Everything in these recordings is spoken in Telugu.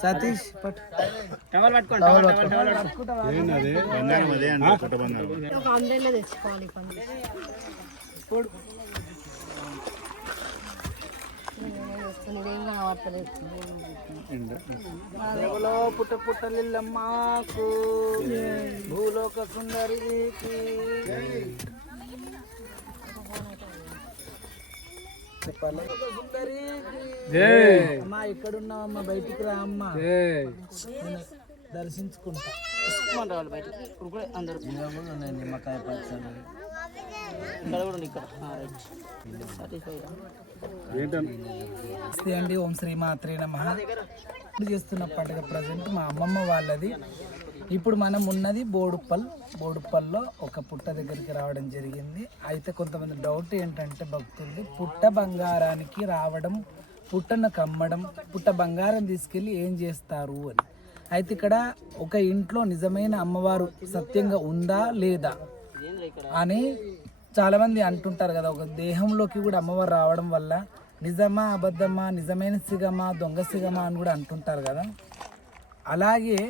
సతీష్ పుట్ట పుట్టలిల్లమ్మకు భూలోక సుందరికి చెప్పాలి అమ్మా ఎక్కడున్నావమ్మా బయటికి రా అమ్మా దర్శించుకుంటా నిమ్మకాయ పచ్చడి అండి. ఓం శ్రీ మాత్రే నమః. చేస్తున్న పండుగ ప్రజెంట్ మా అమ్మమ్మ వాళ్ళది. ఇప్పుడు మనం ఉన్నది బోడుప్పల్లో ఒక పుట్ట దగ్గరికి రావడం జరిగింది. అయితే కొంతమంది డౌట్ ఏంటంటే భక్తులది పుట్ట బంగారానికి రావడం, పుట్టను కమ్మడం, పుట్ట బంగారం తీసుకెళ్ళి ఏం చేస్తారు అని. అయితే ఇక్కడ ఒక ఇంట్లో నిజమైన అమ్మవారు సత్యంగా ఉందా లేదా అని చాలామంది అంటుంటారు కదా. ఒక దేహంలోకి కూడా అమ్మవారు రావడం వల్ల నిజమా అబద్ధమా, నిజమైన సిగమా దొంగ సిగమా అని కూడా అంటుంటారు కదా. అలాగే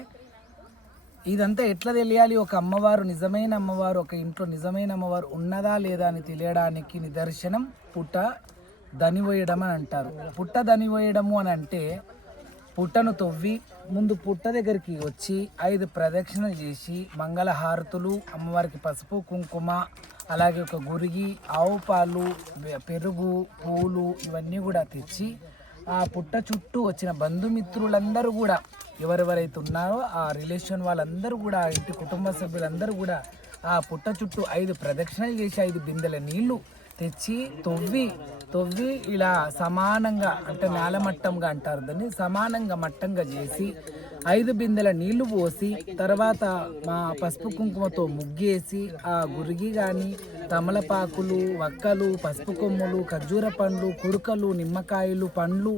ఇదంతా ఎట్లా తెలియాలి? ఒక అమ్మవారు నిజమైన అమ్మవారు ఒక ఇంట్లో నిజమైన అమ్మవారు ఉన్నదా లేదా అని తెలియడానికి నిదర్శనం పుట్ట దనివేయడం అని అంటారు. పుట్ట దనివేయడము అని అంటే పుట్టను తవ్వి ముందు పుట్ట దగ్గరికి వచ్చి 5 ప్రదక్షిణలు చేసి మంగళహారతులు, అమ్మవారికి పసుపు కుంకుమ, అలాగే ఒక గురిగి, ఆవు పాలు, పెరుగు, పూలు ఇవన్నీ కూడా తెచ్చి ఆ పుట్ట చుట్టూ వచ్చిన బంధుమిత్రులందరూ కూడా ఎవరెవరైతే ఉన్నారో ఆ రిలేషన్ వాళ్ళందరూ కూడా, ఇంటి కుటుంబ సభ్యులందరూ కూడా ఆ పుట్ట చుట్టూ 5 ప్రదక్షిణలు చేసి 5 బిందెల నీళ్లు తెచ్చి తొవ్వి ఇలా సమానంగా అంటే నేలమట్టంగా అంటారు దాన్ని, సమానంగా మట్టంగా చేసి 5 బిందెల నీళ్లు పోసి తర్వాత మా పసుపు కుంకుమతో ముగ్గేసి ఆ గురిగి కానీ తమలపాకులు, వక్కలు, పసుపు కొమ్ములు, ఖర్జూర పండ్లు, కుడుకలు, నిమ్మకాయలు, పండ్లు,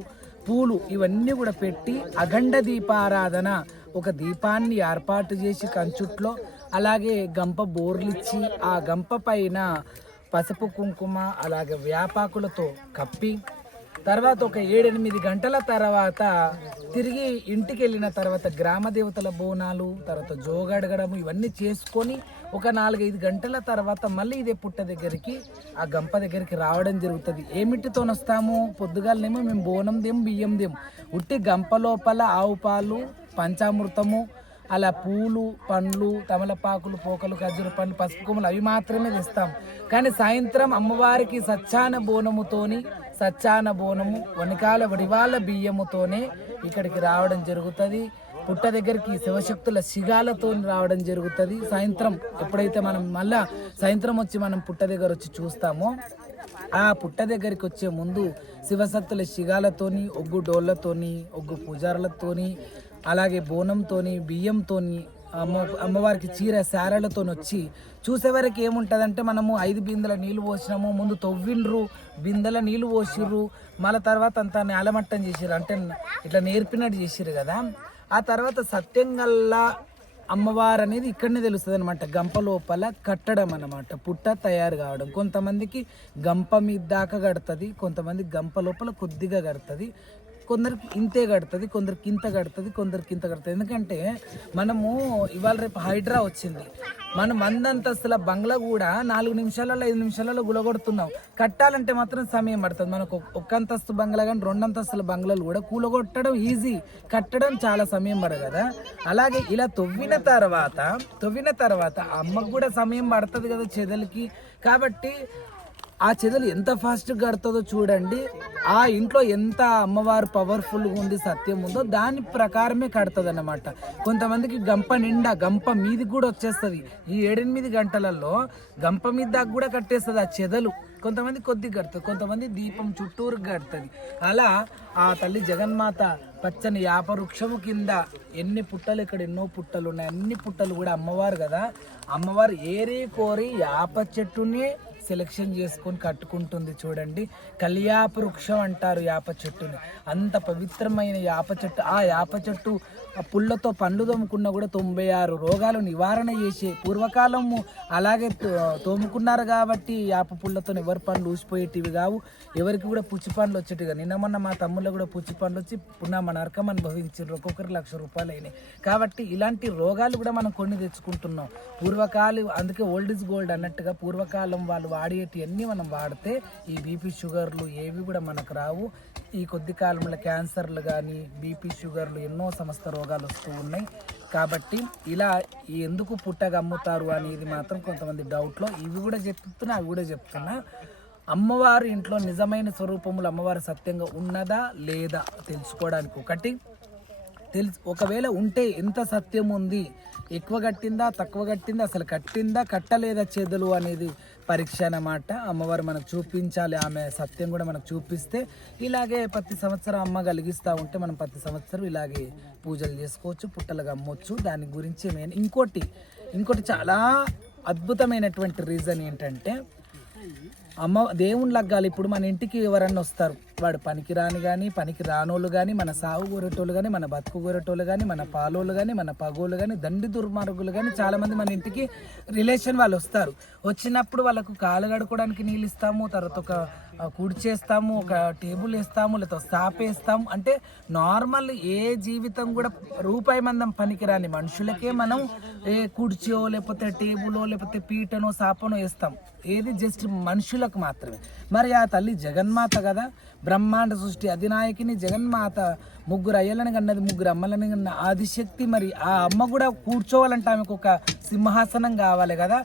పూలు ఇవన్నీ కూడా పెట్టి అఖండ దీపారాధన ఒక దీపాన్ని ఏర్పాటు చేసి కంచుట్లో, అలాగే గంప బోర్లిచ్చి ఆ గంప పైన పసుపు కుంకుమ అలాగే వేపాకులతో కప్పి తర్వాత ఒక 7-8 గంటల తర్వాత తిరిగి ఇంటికి వెళ్ళిన తర్వాత గ్రామ దేవతల బోనాలు, తర్వాత జోగడగడము ఇవన్నీ చేసుకొని ఒక 4-5 గంటల తర్వాత మళ్ళీ ఇదే పుట్ట దగ్గరికి ఆ గంప దగ్గరికి రావడం జరుగుతుంది. ఏమిటితో వస్తాము? పొద్దుగాలనేమో మేము బోనం దేము, బియ్యం దేము, ఉట్టి గంప లోపల ఆవు పాలు, పంచామృతము, అలా పూలు, పండ్లు, తమలపాకులు, పోకలు, ఖర్జూర పండ్లు, పసుపు కొమ్మలు అవి మాత్రమే తెస్తాం. కానీ సాయంత్రం అమ్మవారికి సచ్చాన బోనము వనికాల వడివాళ్ళ బియ్యముతోనే ఇక్కడికి రావడం జరుగుతుంది. పుట్ట దగ్గరికి శివశక్తుల శిగాలతో రావడం జరుగుతుంది. సాయంత్రం ఎప్పుడైతే మనం మళ్ళా సాయంత్రం వచ్చి మనం పుట్ట దగ్గర వచ్చి చూస్తామో ఆ పుట్ట దగ్గరికి వచ్చే ముందు శివశక్తుల శిగాలతోని, ఒగ్గు డోళ్ళతోని, ఒగ్గు పూజారులతోని, అలాగే బోనంతోని, బియ్యంతోని, అమ్మవారికి చీర శారలతో వచ్చి చూసేవరకు ఏముంటుందంటే మనము 5 బిందెల నీళ్ళు పోసినాము, ముందు తవ్విండ్రు, బిందెల నీళ్ళు పోసిర్రు, మళ్ళీ తర్వాత అంతా నేలమట్టం చేసిర్రు, అంటే ఇట్లా నేర్పినట్టు చేసిర్రు కదా. ఆ తర్వాత సత్యంగల్లా అమ్మవారు అనేది ఇక్కడనే తెలుస్తుంది అనమాట. గంప లోపల కట్టడం అన్నమాట, పుట్ట తయారు కావడం. కొంతమందికి గంప మీద దాకా కడుతుంది, కొంతమంది గంప లోపల కొద్దిగా కడుతుంది, కొందరికి ఇంతే కడుతుంది, కొందరికి ఇంత కడుతుంది, కొందరికి ఇంత కడుతుంది. ఎందుకంటే మనము ఇవాళ రేపు హైడ్రా వచ్చింది, మనం 100 అంతస్తుల బంగ్లా కూడా 4 నిమిషాలలో 5 నిమిషాలలో గులగొడుతున్నాం. కట్టాలంటే మాత్రం సమయం పడుతుంది. మనకు 1 అంతస్తు బంగ్లా కానీ 2 అంతస్తుల బంగ్లాలు కూడా కూలగొట్టడం ఈజీ, కట్టడం చాలా సమయం పడదు కదా. అలాగే ఇలా తవ్విన తర్వాత అమ్మకు కూడా సమయం పడుతుంది కదా చెదలకి. కాబట్టి ఆ చెదలు ఎంత ఫాస్ట్గా కడుతుందో చూడండి. ఆ ఇంట్లో ఎంత అమ్మవారు పవర్ఫుల్గా ఉంది, సత్యం ఉందో దాని ప్రకారమే కడుతుంది అన్నమాట. కొంతమందికి గంప నిండా గంప మీది కూడా వచ్చేస్తుంది. ఈ 7-8 గంటలలో గంప మీద దాకా కూడా కట్టేస్తుంది ఆ చెదలు. కొంతమంది కొద్దిగా కడుతుంది, కొంతమంది దీపం చుట్టూరు కడుతుంది. అలా ఆ తల్లి జగన్మాత పచ్చని యాప వృక్షము కింద ఎన్ని పుట్టలు, ఇక్కడ ఎన్నో పుట్టలు ఉన్నాయి, అన్ని పుట్టలు కూడా అమ్మవారు కదా. అమ్మవారు ఏరి కోరి యాప చెట్టుని సెలెక్షన్ చేసుకొని కట్టుకుంటుంది. చూడండి, కళ్యాప వృక్షం అంటారు యాప చెట్టుని. అంత పవిత్రమైన యాప చెట్టు. ఆ యాప చెట్టు పుల్లతో పండ్లు తోముకున్నా కూడా 96 రోగాలు నివారణ చేసే పూర్వకాలము అలాగే తోముకున్నారు కాబట్టి యాప పుల్లతో ఎవరి పండ్లు ఊసిపోయేటివి కావు, ఎవరికి కూడా పుచ్చి పండ్లు వచ్చేటివి. నిన్న మొన్న మా తమ్ముళ్ళు కూడా పుచ్చి పండ్లు వచ్చి పునః మన నరకం అనుభవించారు. ఒక్కొక్కరు 1,00,000 రూపాయలు అయినాయి. కాబట్టి ఇలాంటి రోగాలు కూడా మనం కొన్ని తెచ్చుకుంటున్నాం. పూర్వకాలం, అందుకే ఓల్డ్ ఇస్ గోల్డ్ అన్నట్టుగా పూర్వకాలం వాళ్ళు వాడేటివన్నీ మనం వాడితే ఈ బీపీ షుగర్లు ఏవి కూడా మనకు రావు. ఈ కొద్ది కాలంలో క్యాన్సర్లు కానీ బీపీ షుగర్లు ఎన్నో సమస్త రోగాలు వస్తూ ఉన్నాయి. కాబట్టి ఇలా ఎందుకు పుట్టగా అమ్ముతారు అనేది మాత్రం కొంతమంది డౌట్లో. ఇవి కూడా చెప్తున్నా, అవి కూడా చెప్తున్నా. అమ్మవారి ఇంట్లో నిజమైన స్వరూపములు అమ్మవారి సత్యంగా ఉన్నదా లేదా తెలుసుకోవడానికి ఒకటి ఒకవేళ ఉంటే ఎంత సత్యం ఉంది, ఎక్కువ కట్టిందా తక్కువ కట్టిందా, అసలు కట్టిందా కట్టలేదా చేదులు అనేది పరీక్ష అన్నమాట. అమ్మవారు మనకు చూపించాలి, ఆమె సత్యం కూడా మనకు చూపిస్తే ఇలాగే ప్రతి సంవత్సరం అమ్మ కలిగిస్తూ ఉంటే మనం ప్రతి సంవత్సరం ఇలాగే పూజలు చేసుకోవచ్చు, పుట్టలుగా అమ్మొచ్చు. దాని గురించి ఇంకోటి చాలా అద్భుతమైనటువంటి రీజన్ ఏంటంటే దేవుని లగ్గాలు. ఇప్పుడు మన ఇంటికి ఎవరన్నా వస్తారు, వాడు పనికి రాని కానీ పనికి రానోళ్ళు కానీ, మన సాగు గొర్రెటోళ్ళు కానీ, మన బతుకు గొర్రెటోళ్ళు కానీ, మన పాలోళ్ళు కానీ, మన పగోళ్ళు కానీ, దండి దుర్మార్గులు కానీ చాలామంది మన ఇంటికి రిలేషన్ వాళ్ళు వస్తారు. వచ్చినప్పుడు వాళ్ళకు కాలు కడుకోవడానికి నీళ్ళు ఇస్తాము, తర్వాత ఒక కుడి చేస్తాము, ఒక టేబుల్ వేస్తాము, లేకపోతే సాప వేస్తాము. అంటే నార్మల్ ఏ జీవితం కూడా రూపాయి మందం పనికిరాని మనుషులకే మనం కుర్చీయో లేకపోతే టేబులో లేకపోతే పీటనో సాపనో వేస్తాం. ఏది జస్ట్ మనుషులకు మాత్రమే. మరి ఆ తల్లి జగన్మాత కదా, బ్రహ్మాండ సృష్టి అధినాయకిని జగన్మాత, 3 అయ్యలను కన్నది, 3 అమ్మలని కన్న ఆదిశక్తి. మరి ఆ అమ్మ కూడా కూర్చోవాలంటే ఆమెకు ఒక సింహాసనం కావాలి కదా.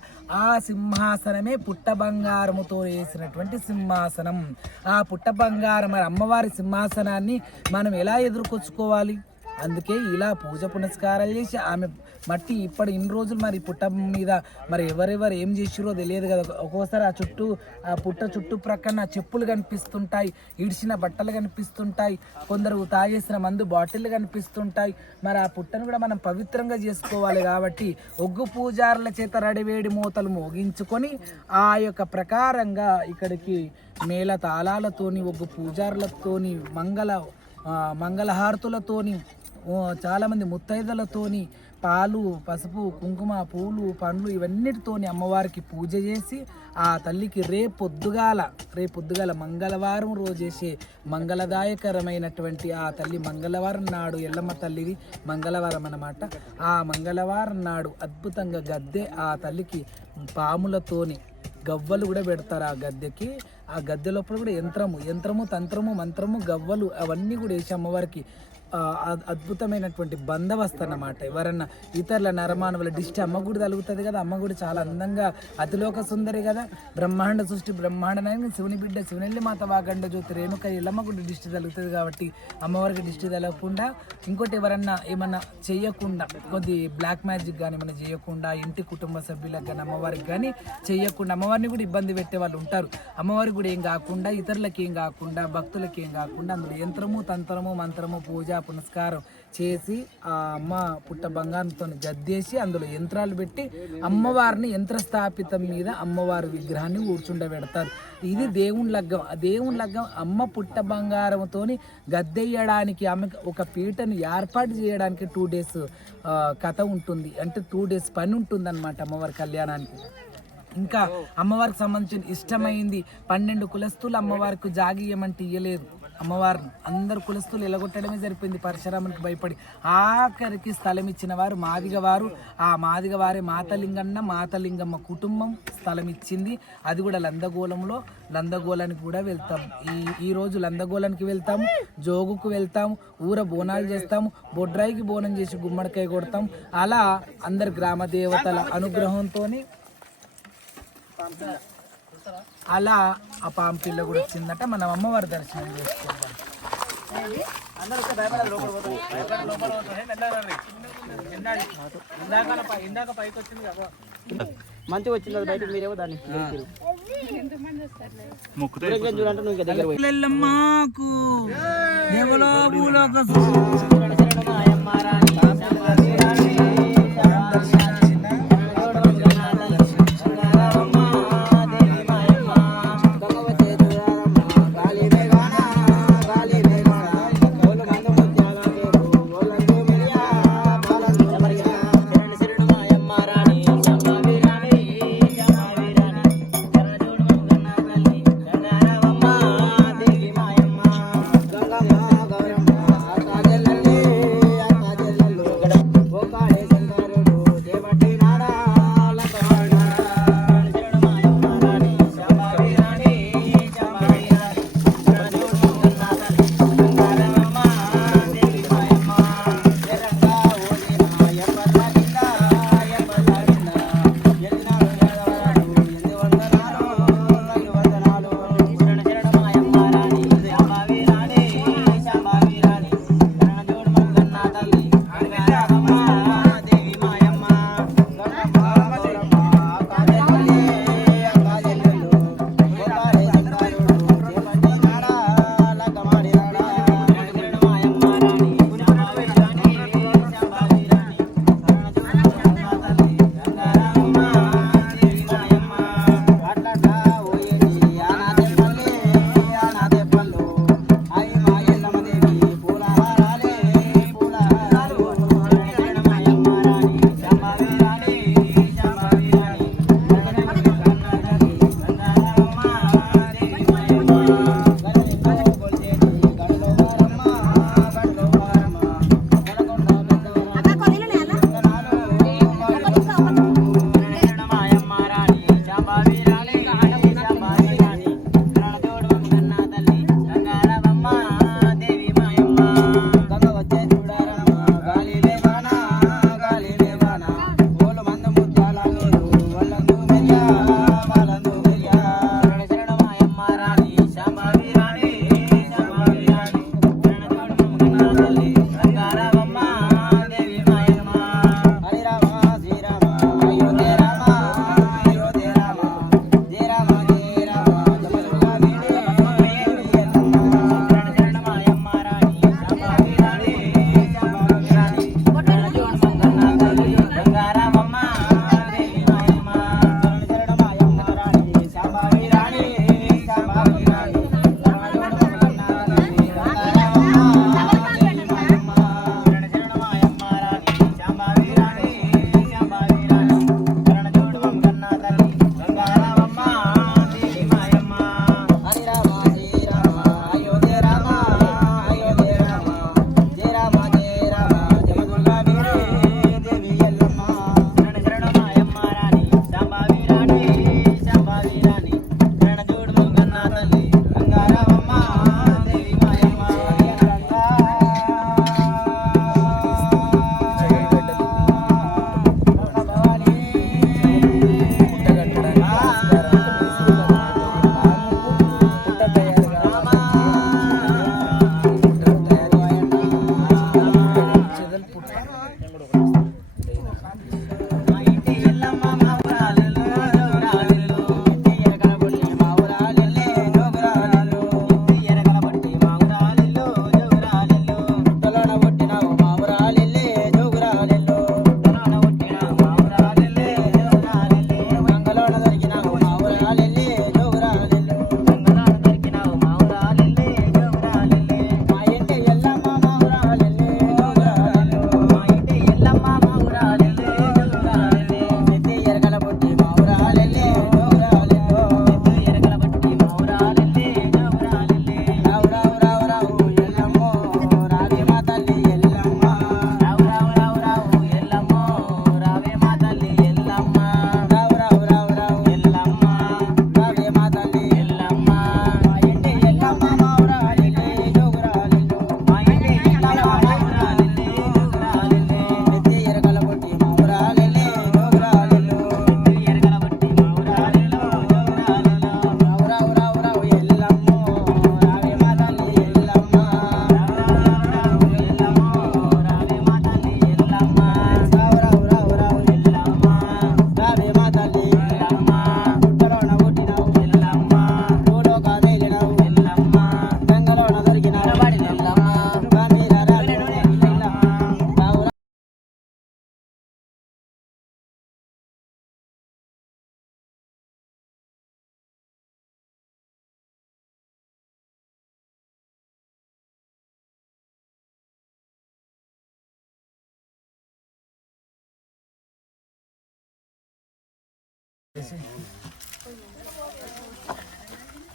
ఆ సింహాసనమే పుట్ట బంగారముతో వేసినటువంటి సింహాసనం. ఆ పుట్ట బంగారం మరి అమ్మవారి సింహాసనాన్ని మనం ఎలా ఎదుర్కొచ్చుకోవాలి? అందుకే ఇలా పూజ పునస్కారాలు చేసి ఆమె మట్టి ఇన్ని రోజులు మరి పుట్ట మీద మరి ఎవరెవరు ఏం చేసిరో తెలియదు కదా. ఒక్కోసారి ఆ పుట్ట చుట్టూ ప్రక్కన చెప్పులు కనిపిస్తుంటాయి, ఇడిచిన బట్టలు కనిపిస్తుంటాయి, కొందరు తాగేసిన మందు బాటిళ్ళు కనిపిస్తుంటాయి. మరి ఆ పుట్టను కూడా మనం పవిత్రంగా చేసుకోవాలి. కాబట్టి ఒగ్గు పూజారుల చేత రడివేడి మూతలు మోగించుకొని ఆ యొక్క ప్రకారంగా ఇక్కడికి మేళ తాళాలతోని, ఒగ్గు పూజారులతోని, మంగళహారతులతోని, చాలామంది ముత్తైదలతోని, పాలు, పసుపు, కుంకుమ, పూలు, పండ్లు ఇవన్నిటితోని అమ్మవారికి పూజ చేసి ఆ తల్లికి రేపొద్దుగాల మంగళవారం రోజు చేసే మంగళదాయకరమైనటువంటి ఆ తల్లి మంగళవారం నాడు, ఎల్లమ్మ తల్లిది మంగళవారం అన్నమాట. ఆ మంగళవారం నాడు అద్భుతంగా గద్దె ఆ తల్లికి పాములతోని గవ్వలు కూడా పెడతారు. ఆ గద్దెకి ఆ గద్దె లోపల కూడా యంత్రము తంత్రము మంత్రము గవ్వలు అవన్నీ కూడా వేసి అమ్మవారికి అద్భుతమైనటువంటి బందవస్తు అన్నమాట. ఎవరన్నా ఇతరుల నరమానవుల దిష్టి అమ్మ కూడా తలుగుతుంది కదా. అమ్మ కూడా చాలా అందంగా అతిలోక సుందరి కదా. బ్రహ్మాండ సృష్టి బ్రహ్మాండ నాయకుని శివుని బిడ్డ శివునెల్లి మాత వాగండ జ్యోతి రేణుక ఎల్లమ్మ కూడా దిష్టి తలుగుతుంది. కాబట్టి అమ్మవారికి దిష్టి తలగకుండా ఇంకోటి ఎవరన్నా ఏమన్నా చేయకుండా కొద్ది బ్లాక్ మ్యాజిక్ కానీ ఏమన్నా చేయకుండా ఇంటి కుటుంబ సభ్యులకు కానీ అమ్మవారికి కానీ చేయకుండా అమ్మవారిని కూడా ఇబ్బంది పెట్టే వాళ్ళు ఉంటారు. అమ్మవారికి కూడా ఏం కాకుండా, ఇతరులకి ఏం కాకుండా, భక్తులకి ఏం కాకుండా అందులో యంత్రము తంత్రము మంత్రము పూజ పునస్కారం చేసి ఆ అమ్మ పుట్ట బంగారంతో గద్దేసి అందులో యంత్రాలు పెట్టి అమ్మవారిని యంత్రస్థాపితం మీద అమ్మవారి విగ్రహాన్ని కూర్చుండబెడతారు. ఇది దేవుని లగ్గం. ఆ దేవుని లగ్గం అమ్మ పుట్ట బంగారంతో గద్దెయ్యడానికి ఆమె ఒక పీటను ఏర్పాటు చేయడానికి 2 days కథ ఉంటుంది. అంటే 2 days పని ఉంటుంది అన్నమాట అమ్మవారి కళ్యాణానికి. ఇంకా అమ్మవారికి సంబంధించిన ఇష్టమైంది 12 కులస్తులు అమ్మవారికి జాగియమంటే ఇయ్యలేదు. అమ్మవారిని అందరు కులస్తులు ఎలగొట్టడమే సరిపోయింది పరశురామునికి భయపడి. ఆఖరికి స్థలం ఇచ్చిన వారు మాదిగ వారు. ఆ మాదిగ వారే మాతలింగమ్మ కుటుంబం స్థలం ఇచ్చింది. అది కూడా లందగోలానికి కూడా వెళ్తాము. ఈ రోజు లందగోలానికి వెళ్తాము, జోగుకు వెళ్తాము, ఊర బోనాలు చేస్తాము, బొడ్రాయికి బోనం చేసి గుమ్మడికాయ కొడతాం. అలా అందరు గ్రామ దేవతల అనుగ్రహంతో అలా ఆ పాంపిల్ల కూడా వచ్చిందట. మనం అమ్మవారి దర్శనం చేసుకోవాలి. ఇందాక పైకి వచ్చింది కదా, మంచిగా వచ్చింది బయట. మీరేమో దాన్ని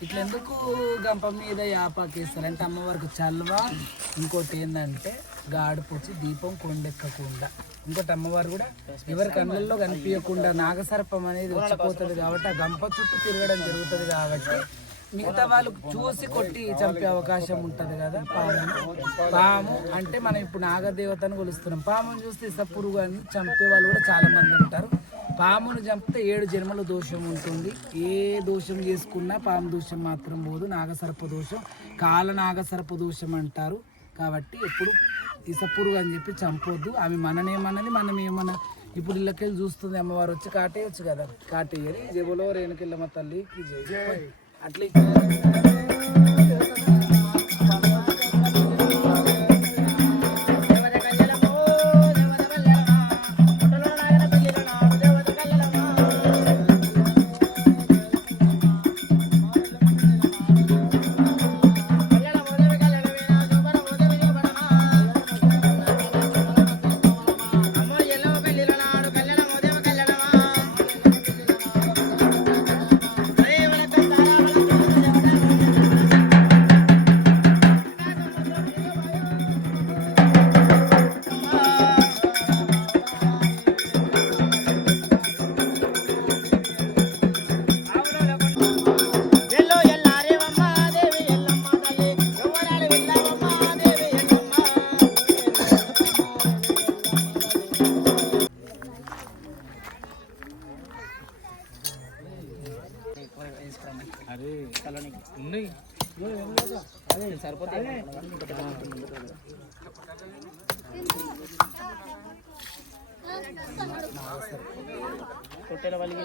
ఇట్లా ఎందుకు గంప మీద యాపాకేస్తారు అంటే అమ్మవారికి చల్వ, ఇంకోటి ఏంటంటే గాడిపోచి దీపం కొండెక్కకుండా, ఇంకోటి అమ్మవారు కూడా ఎవరి కళ్ళల్లో కనిపించకుండా నాగసర్పం అనేది వచ్చిపోతుంది కాబట్టి ఆ గంప చుట్టూ తిరగడం జరుగుతుంది కాబట్టి మిగతా వాళ్ళు చూసి కొట్టి చంపే అవకాశం ఉంటుంది కదా. పాము అంటే మనం ఇప్పుడు నాగదేవతను కొలుస్తున్నాం, పామును చూస్తే ఇసపురుగు అని చంపే వాళ్ళు కూడా చాలా మంది ఉంటారు. పామును చంపితే 7 జన్మల దోషం ఉంటుంది. ఏ దోషం చేసుకున్నా పాము దోషం మాత్రం పోదు. నాగసర్ప దోషం కాల నాగసర్ప దోషం అంటారు. కాబట్టి ఎప్పుడు ఇసపురుగు అని చెప్పి చంపొద్దు. అవి మననేమన్నది మనం ఏమన్నా ఇప్పుడు ఇళ్ళకెళ్ళి చూస్తుంది అమ్మవారు వచ్చి కాటేయచ్చు కదా, కాటేయని జబులో రేణుకెళ్ళమ్మ తల్లికి జై అట్లా. కొట్టేల వాళ్ళకి